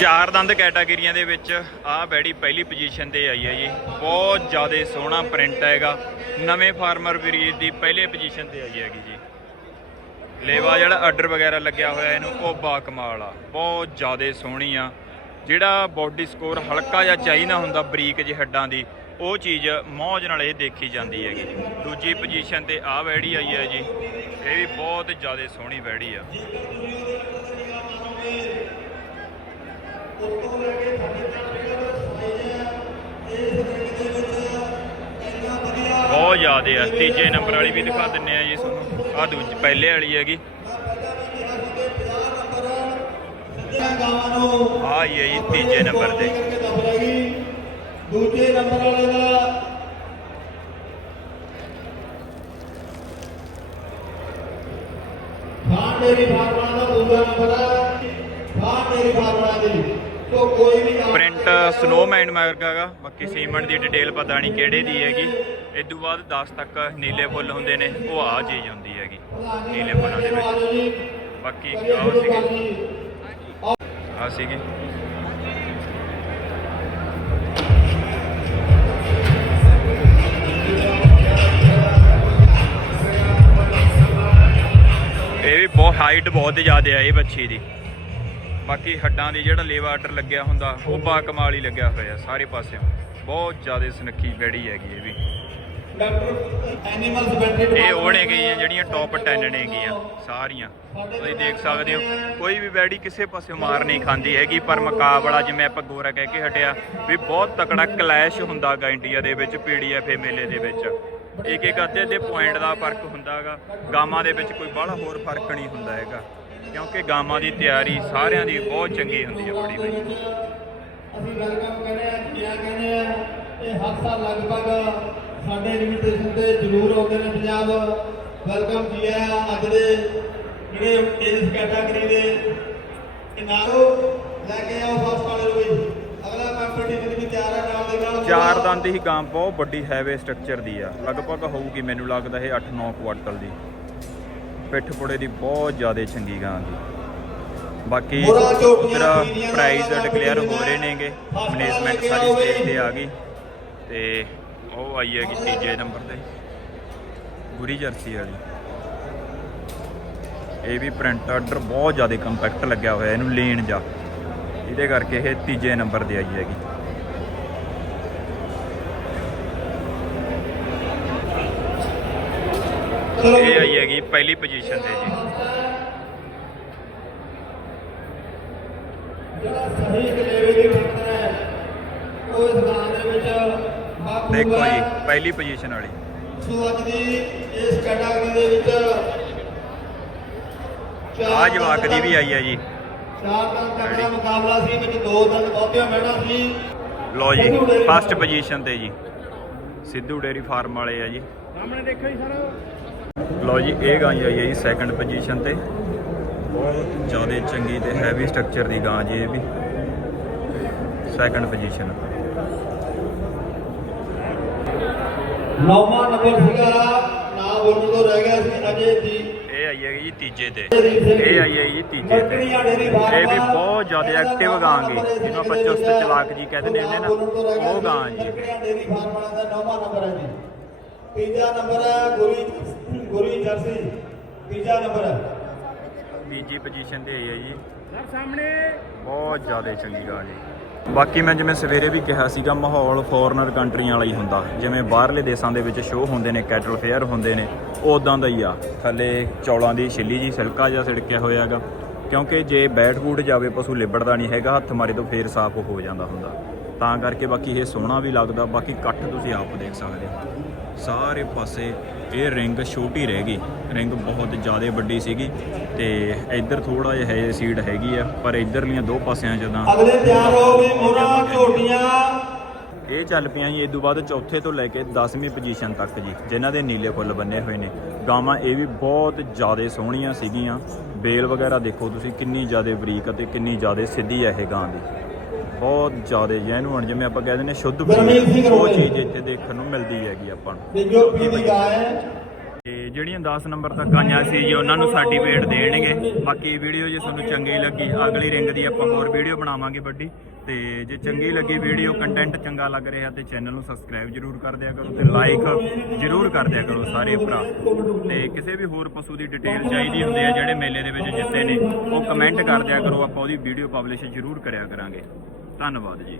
ਚਾਰ ਦੰਦ ਕੈਟਾਗਰੀਆਂ ਦੇ ਵਿੱਚ ਆਹ ਬੈੜੀ ਪਹਿਲੀ ਪੋਜੀਸ਼ਨ ਤੇ ਆਈ ਹੈ ਜੀ। ਬਹੁਤ ਜ਼ਿਆਦਾ ਸੋਹਣਾ ਪ੍ਰਿੰਟ ਹੈਗਾ। ਨਵੇਂ ਫਾਰਮਰ ਬਰੀਡ ਦੀ ਪਹਿਲੇ ਪੋਜੀਸ਼ਨ ਤੇ ਆਈ ਹੈਗੀ ਜੀ। ਲੇਵਾ ਜਿਹੜਾ ਆਰਡਰ ਵਗੈਰਾ ਲੱਗਿਆ ਹੋਇਆ ਇਹਨੂੰ ਉਹ ਬਾ ਕਮਾਲ ਆ। ਬਹੁਤ ਜ਼ਿਆਦਾ ਸੋਹਣੀ ਆ। ਜਿਹੜਾ ਬਾਡੀ ਸਕੋਰ ਹਲਕਾ ਜਿਹਾ ਚਾਹੀਦਾ ਹੁੰਦਾ ਬਰੀਕ ਜਿਹੇ ਹੱਡਾਂ ਦੀ, ਉਹ ਚੀਜ਼ ਮੌਜ ਨਾਲ ਇਹ ਦੇਖੀ ਜਾਂਦੀ ਹੈਗੀ ਦੂਜੀ ਪੋਜੀਸ਼ਨ ਤੇ ਆਹ ਬੈੜੀ ਆਈ ਹੈ ਜੀ। ਇਹ ਵੀ ਬਹੁਤ ਜ਼ਿਆਦਾ ਸੋਹਣੀ ਬੈੜੀ ਆ। ਜ਼ਿਆਦੇ ਆ। ਤੀਜੇ ਨੰਬਰ ਵਾਲੀ ਵੀ ਦਿਖਾ ਦਿੰਨੇ ਆ ਜੀ ਤੁਹਾਨੂੰ। ਆ ਦੂਜੀ ਪਹਿਲੇ ਵਾਲੀ ਹੈਗੀ। ਆ ਹੀ ਹੈ ਜੀ ਤੀਜੇ ਨੰਬਰ ਤੇ। ਦੂਜੇ ਨੰਬਰ ਵਾਲੇ ਦਾ ਖਾਨ ਮੇਰੀ ਫਾਰਮਾ ਦਾ ਦੂਜਾ ਨੰਬਰ ਹੈ। ਖਾਨ ਮੇਰੀ ਫਾਰਮਾ ਦੀ। ਤੋਂ ਕੋਈ ਵੀ ਨਾ- ਪ੍ਰਿੰਟ ਸਨੋਮੈਨ ਮਾਰਗਾਗਾ ਬਾਕੀ ਸੀਮੈਂਟ ਦੀ ਡਿਟੇਲ ਪਤਾ ਨਹੀਂ ਕਿਹੜੇ ਦੀ ਹੈਗੀ। ਇਸ ਤੋਂ ਬਾਅਦ 10 ਤੱਕ ਨੀਲੇ ਫੁੱਲ ਹੁੰਦੇ ਨੇ, ਉਹ ਆ ਚੀਜ਼ ਹੁੰਦੀ ਹੈਗੀ, ਨੀਲੇ ਫੁੱਲਾਂ ਦੇ ਵਿੱਚ। ਬਾਕੀ ਆਹ ਸੀਗੀ। ਆ ਸੀਗੀ। ਇਹ ਵੀ ਬਹੁਤ ਹਾਈਟ ਬਹੁਤ ਜ਼ਿਆਦਾ ਹੈ ਇਹ ਬੱਚੀ ਦੀ। ਬਾਕੀ ਹੱਡਾਂ ਦੀ ਜਿਹੜਾ ਲੇਵਾ ਆਰਡਰ ਲੱਗਿਆ ਹੁੰਦਾ ਉਹ ਬਾ ਕਮਾਲ ਹੀ ਲੱਗਿਆ ਹੋਇਆ ਸਾਰੇ ਪਾਸਿਓਂ। ਬਹੁਤ ਜ਼ਿਆਦਾ ਸੁਨੱਖੀ ਬੈੜੀ ਹੈਗੀ ਇਹ ਵੀ। ਇਹ ਨੇ ਗਈਆਂ ਜਿਹੜੀਆਂ ਟੌਪ 10 ਨੇ ਗਈਆਂ ਸਾਰੀਆਂ। ਤੁਸੀਂ ਦੇਖ ਸਕਦੇ ਹੋ ਕੋਈ ਵੀ ਬੈੜੀ ਕਿਸੇ ਪਾਸੇ ਮਾਰ ਨਹੀਂ ਖਾਂਦੀ ਹੈਗੀ ਪਰ ਮੁਕਾਬਲਾ ਜਿਵੇਂ ਆਪਾਂ ਗੋਰਾ ਕਹਿ ਕੇ ਹਟਿਆ ਵੀ ਬਹੁਤ ਤਕੜਾ ਕਲੈਸ਼ ਹੁੰਦਾਗਾ ਇੰਡੀਆ ਦੇ ਵਿੱਚ ਪੀਡੀਐਫ ਮੇਲੇ ਦੇ ਵਿੱਚ। ਇੱਕ ਇੱਕ ਅੱਧੇ ਅੱਧੇ ਪੁਆਇੰਟ ਦਾ ਫ਼ਰਕ ਹੁੰਦਾਗਾ ਗਾਮਾਂ ਦੇ ਵਿੱਚ ਕੋਈ ਬਾਹਲਾ ਹੋਰ ਫ਼ਰਕ ਨਹੀਂ ਹੁੰਦਾ ਹੈਗਾ। ਕਿਉਂਕਿ ਗਾਮਾਂ ਦੀ ਤਿਆਰੀ ਸਾਰਿਆਂ ਦੀ ਬਹੁਤ ਚੰਗੀ ਹੁੰਦੀ ਹੈ ਬੜੀ ਬਈ ਅਸੀਂ ਵੈਲਕਮ ਕਹਿੰਦੇ ਆ ਕੀਆ ਕਹਿੰਦੇ ਆ ਇਹ ਹਰ ਸਾਲ ਲਗਭਗ ਸਾਡੇ ਇਨਵੀਟੇਸ਼ਨ ਤੇ ਜ਼ਰੂਰ ਆਉਂਦੇ ਨੇ ਪੰਜਾਬ। ਵੈਲਕਮ ਜੀ ਆ ਅੱਜ ਦੇ ਜਿਹੜੇ ਇਸ ਕੈਟਾਗਰੀ ਦੇ ਇਨਾਰੋ ਲੈ ਕੇ ਆਓ ਫਸਟ ਵਾਲੇ ਨੂੰ ਬਈ ਅਗਲਾ ਕੰਪੀਟੀਸ਼ਨ ਵੀ ਤਿਆਰ ਹੈ ਨਾਲ ਦੇ ਨਾਲ ਚਾਰ ਦੰਦ ਹੀ ਗਾਂ ਬਹੁਤ ਵੱਡੀ ਹੈਵੇ ਸਟਰਕਚਰ ਦੀ ਆ। ਲਗਭਗ ਹੋਊਗੀ ਮੈਨੂੰ ਲੱਗਦਾ ਇਹ 8-9 ਕੁਆਟਲ ਦੀ। ਪਿੱਠ ਪੁੜੇ ਦੀ ਬਹੁਤ ਜ਼ਿਆਦਾ ਚੰਗੀ ਗਾਂ ਦੀ। ਬਾਕੀ ਖਰੀਦੀਆਂ ਪ੍ਰਾਈਜ਼ ਡਿਕਲੇਅਰ ਹੋ ਰਹੇ ਨੇਗੇ। ਮੈਨੇਜਮੈਂਟ ਕੇ ਸਾਰੀ ਆਓ ਸਟੇਜ। ਤੇ ਆ ਗਈ। ਤੇ ਉਹ ਆਈ ਹੈਗੀ ਤੀਜੇ ਨੰਬਰ ਤੇ। ਗੁਰੀ ਜਰਸੀ ਵਾਲੀ। ਇਹ ਵੀ ਪ੍ਰਿੰਟ ਆਰਡਰ ਬਹੁਤ ਜ਼ਿਆਦਾ ਕੰਪੈਕਟ ਲੱਗਿਆ ਹੋਇਆ ਇਹਨੂੰ ਲੇਨ ਜਾ। ਇਹਦੇ ਕਰਕੇ ਇਹ ਤੀਜੇ ਨੰਬਰ ਤੇ ਆਈ ਹੈਗੀ। ਇਹ ਆਈ ਹੈਗੀ ਪਹਿਲੀ ਪੋਜੀਸ਼ਨ ਤੇ ਜੀ। ਜਿਹੜਾ ਸਹੀ ਕਲੇਵੇ ਦੀ ਬਣਦਾ ਹੈ ਉਹ ਇਸ ਗਾਂ ਦੇ ਵਿੱਚ ਬਾਪੂ ਦੇਖੋ। ਜੀ ਪਹਿਲੀ ਪੋਜੀਸ਼ਨ ਵਾਲੀ। ਸੋ ਅੱਜ ਦੀ ਇਸ ਕੈਟਾਗਰੀ ਦੇ ਵਿੱਚ ਚਾਰ ਆ ਜਵਾਕ ਦੀ ਵੀ ਆਈ ਹੈ ਜੀ। ਚਾਰ ਦੰਦ ਤੱਕ ਦਾ ਮੁਕਾਬਲਾ ਸੀ ਵਿੱਚ ਦੋ ਦੰਦ ਬਹੁਤਿਆਂ ਮਿਹਣਾ ਸੀ। ਲਓ ਜੀ ਫਸਟ ਪੋਜੀਸ਼ਨ ਤੇ ਜੀ। ਸਿੱਧੂ ਡੇਰੀ ਫਾਰਮ ਵਾਲੇ ਆ ਜੀ। ਸਾਹਮਣੇ ਦੇਖੋ ਜੀ ਸਰ। ਲਓ ਜੀ ਇਹ ਗਾਂ ਆਈ ਹੈ ਜੀ ਸੈਕੰਡ ਪੋਜੀਸ਼ਨ ਤੇ। ਬਹੁਤ ਜ਼ਿਆਦਾ ਚੰਗੀ ਤੇ ਹੈਵੀ ਸਟਰਕਚਰ ਦੀ ਗਾਂ ਜੀ ਇਹ ਵੀ। ਸੈਕੰਡ ਪੋਜੀਸ਼ਨ ਨੌਵਾਂ ਨੰਬਰ ਸੀਗਾ ਨਾ ਬੋਲਣ ਤੋਂ ਰਹਿ ਗਿਆ ਸੀ ਅਜੇ ਦੀ ਇਹ ਆਈ ਹੈ ਜੀ ਤੀਜੇ ਤੇ। ਇਹ ਆਈ ਹੈ ਜੀ ਤੀਜੇ ਤੇ। ਇਹ ਵੀ ਬਹੁਤ ਜ਼ਿਆਦਾ ਐਕਟਿਵ ਗਾਂ ਗੀ ਜਿਹਨੂੰ ਆਪਾਂ ਚੁਸਤ ਚਲਾਕ ਜੀ ਕਹਿੰਦੇ ਨੇ ਨਾ ਉਹ ਗਾਂ ਜੀ। ਨੌਵਾਂ ਨੰਬਰ ਹੈ ਜੀ। ਤੀਜਾ ਨੰਬਰ ਹੈ ਗੁਰੀ ਗੁਰੀ ਜਰਸੀ। ਤੀਜਾ ਨੰਬਰ ਹੈ। ਤੀਜੀ ਪੋਜੀਸ਼ਨ ਤੇ ਆਈ ਹੈ ਜੀ। ਸਰ ਸਾਹਮਣੇ। ਬਹੁਤ ਜ਼ਿਆਦਾ ਚੰਗੀ ਗਾਂ ਜੀ। ਬਾਕੀ ਮੈਂ ਜਿਵੇਂ ਸਵੇਰੇ ਵੀ ਕਿਹਾ ਸੀਗਾ ਮਾਹੌਲ ਫੋਰਨਰ ਕੰਟਰੀਆਂ ਵਾਲਾ ਹੀ ਹੁੰਦਾ। ਜਿਵੇਂ ਬਾਹਰਲੇ ਦੇਸ਼ਾਂ ਦੇ ਵਿੱਚ ਸ਼ੋਅ ਹੁੰਦੇ ਨੇ ਕੈਟਲ ਫੇਅਰ ਹੁੰਦੇ ਨੇ ਉਦਾਂ ਦਾ ਹੀ ਆ। ਥੱਲੇ ਚੌਲਾਂ ਦੀ ਛਿੱਲੀ ਜੀ ਸਿਲਕਾ ਜਿਹਾ ਸਿੜਕਿਆ ਹੋਇਆ ਹੈਗਾ। ਕਿਉਂਕਿ ਜੇ ਬੈਠ ਬੂਟ ਜਾਵੇ ਪਸ਼ੂ ਲਿਬੜਦਾ ਨਹੀਂ ਹੈਗਾ ਹੱਥ ਮਾਰੇ ਤੋਂ ਫੇਰ ਸਾਫ਼ ਹੋ ਜਾਂਦਾ ਹੁੰਦਾ। ਤਾਂ ਕਰਕੇ ਬਾਕੀ ਇਹ ਸੋਹਣਾ ਵੀ ਲੱਗਦਾ ਬਾਕੀ ਕੱਠ ਤੁਸੀਂ ਆਪ ਦੇਖ ਸਕਦੇ ਹੋ। ਸਾਰੇ ਪਾਸੇ ਇਹ ਰਿੰਗ ਛੋਟੀ ਰਹਿ ਗਈ। ਰਿੰਗ ਬਹੁਤ ਜ਼ਿਆਦਾ ਵੱਡੀ ਸੀਗੀ ਤੇ ਇੱਧਰ ਥੋੜਾ ਜਿਹਾ ਹੈ ਸੀਡ ਹੈਗੀ ਆ ਪਰ ਇੱਧਰਲੀਆਂ ਦੋ ਪਾਸਿਆਂ ਜਦਾਂ ਅਗਲੇ ਤਿਆਰ ਹੋ ਵੀ ਮੋਰਾ ਝੋਟੀਆਂ। ਇਹ ਚੱਲ ਪਈਆਂ ਜੀ ਇਸ ਤੋਂ ਬਾਅਦ ਚੌਥੇ ਤੋਂ ਲੈ ਕੇ 10ਵੀਂ ਪੋਜੀਸ਼ਨ ਤੱਕ ਜੀ ਜਿਨ੍ਹਾਂ ਦੇ ਨੀਲੇ ਫੁੱਲ ਬੰਨੇ ਹੋਏ ਨੇ। ਗਾਵਾਂ ਇਹ ਵੀ ਬਹੁਤ ਜ਼ਿਆਦਾ ਸੋਹਣੀਆਂ ਸੀਗੀਆਂ। ਬੇਲ ਵਗੈਰਾ ਦੇਖੋ ਤੁਸੀਂ ਕਿੰਨੀ ਜ਼ਿਆਦਾ ਬਰੀਕ ਅਤੇ ਕਿੰਨੀ ਜ਼ਿਆਦਾ ਸਿੱਧੀ ਹੈ ਇਹ ਗਾਂ ਦੀ। ਬਹੁਤ ਜ਼ਿਆਦਾ ਜੈਨੂਅਨ ਜਿਵੇਂ ਆਪਾਂ ਕਹਿੰਦੇ ਨੇ ਸ਼ੁੱਧ ਬਰੀਡ, ਉਹ। ਚੀਜ਼ ਇੱਥੇ ਦੇਖਣ ਨੂੰ ਮਿਲਦੀ ਹੈਗੀ ਆਪਾਂ ਨੂੰ। ਤੇ ਜੋ ਪੀ ਦੀ ਗਾਂ ਹੈ। ਤੇ ਜਿਹੜੀਆਂ 10 ਨੰਬਰ ਤੱਕ ਆਈਆਂ ਸੀ ਜੀ ਉਹਨਾਂ ਨੂੰ ਸਰਟੀਫਿਕੇਟ ਦੇਣਗੇ। ਬਾਕੀ ਵੀਡੀਓ ਜੇ ਤੁਹਾਨੂੰ ਚੰਗੀ ਲੱਗੀ ਅਗਲੀ ਰਿੰਗ ਦੀ ਆਪਾਂ ਹੋਰ ਵੀਡੀਓ ਬਣਾਵਾਂਗੇ ਵੱਡੀ। ਤੇ ਜੇ ਚੰਗੀ ਲੱਗੀ ਵੀਡੀਓ ਕੰਟੈਂਟ ਚੰਗਾ ਲੱਗ ਰਿਹਾ ਤੇ ਚੈਨਲ ਨੂੰ ਸਬਸਕ੍ਰਾਈਬ ਜਰੂਰ ਕਰ ਦਿਆ ਕਰੋ ਤੇ ਲਾਈਕ ਜਰੂਰ ਕਰ ਦਿਆ ਕਰੋ ਸਾਰੇ ਭਰਾ। ਤੇ ਕਿਸੇ ਵੀ ਹੋਰ ਪਸ਼ੂ ਦੀ ਡਿਟੇਲ ਚਾਹੀਦੀ ਹੁੰਦੀ ਹੈ ਜਿਹੜੇ ਮੇਲੇ ਦੇ ਵਿੱਚ ਜਿੱਤੇ ਨੇ ਉਹ ਕਮੈਂਟ ਕਰ ਦਿਆ ਕਰੋ ਆਪਾਂ ਉਹਦੀ ਵੀਡੀਓ ਪਬਲਿਸ਼ ਜਰੂਰ ਕਰਿਆ ਕਰਾਂਗੇ। ਧੰਨਵਾਦ ਜੀ।